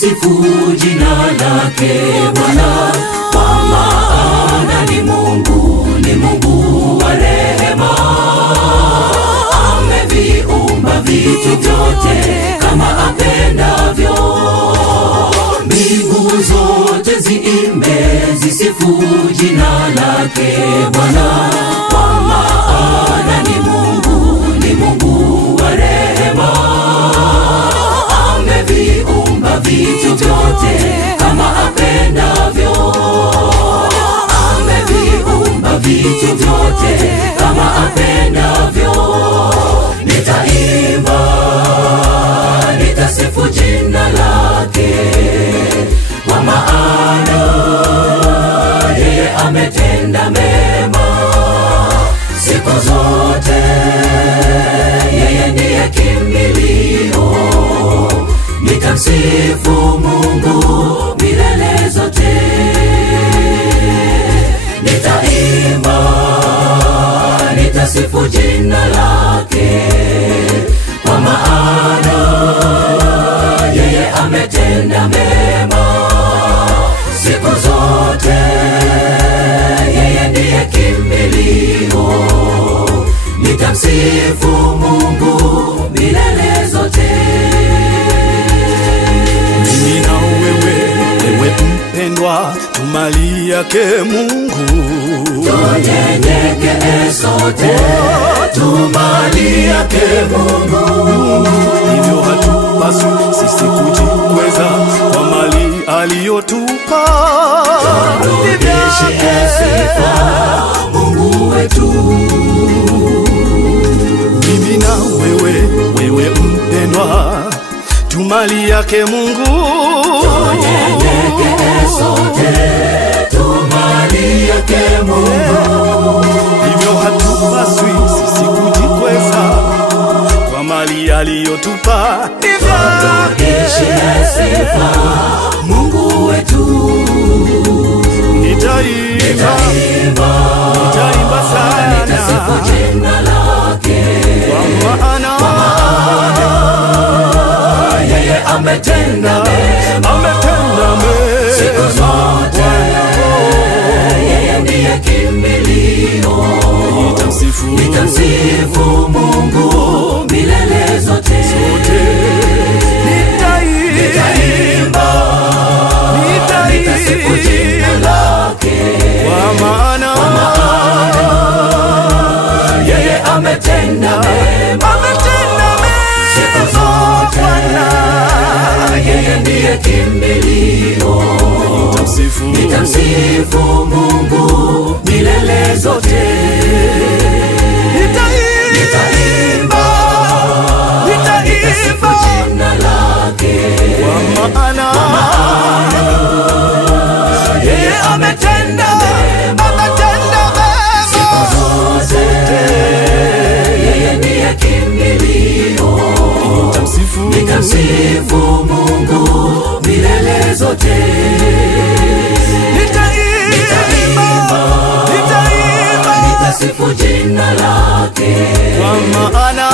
nitasifu jina lake Bwana, kwa maana ni Mungu wa rehema. Ameviumba vitu vyote kama apendavyo. Mbingu zote ziimbe zisifu jina lake Bwana, kwa maana ni Mungu wa rehema. Ameviumba vitu vyote kama apendavyo. Ameviumba vitu vyote kama apendavyo. Nitaimba, nitasifu jina lake, kwa maana yeye ametenda mema siku zote. Yeye ndiye kimbilio, nitamsifu Mungu milele zote. Nitaimba, nitasifu jina lake, kwa maana yeye ametenda mema siku zote. Yeye ndiye kimbilio, nitamsifu Mungu milele zote. Mimi na wewe mpendwa, tu mali yake Mungu. Tunyenyekee sote, tu mali yake Mungu. Hivyo hatupaswi sisi kujikweza kwa mali aliyotupa. Turudishie sifa Mungu wetu. Mimi na wewe mpendwa, tu mali yake Mungu. Tunyenyekee sote, tu mali yake Mungu. Hivyo hatupaswi sisi kujikweza kwa mali aliyotupa. Turudishie sifa Mungu wetu. Nitaimba sana, nitasifu jina lake, kwa maana yeye ametenda mema siku zote. Yeye ndiye kimbilio, nitamsifu Mungu milele zote. Nitaimba, nitasifu jina lake, kwa maana yeye ametenda mema siku zote. Yeye ndiye kimbilio, nitamsifu Mungu milele zote. Nitaimba, nitasifu jina lake, kwa maana yeye ametenda mema siku zote. Yeye ndiye kimbilio, nitamsifu Mungu milele zote. Nitaimba, nitasifu jina lake, kwa maana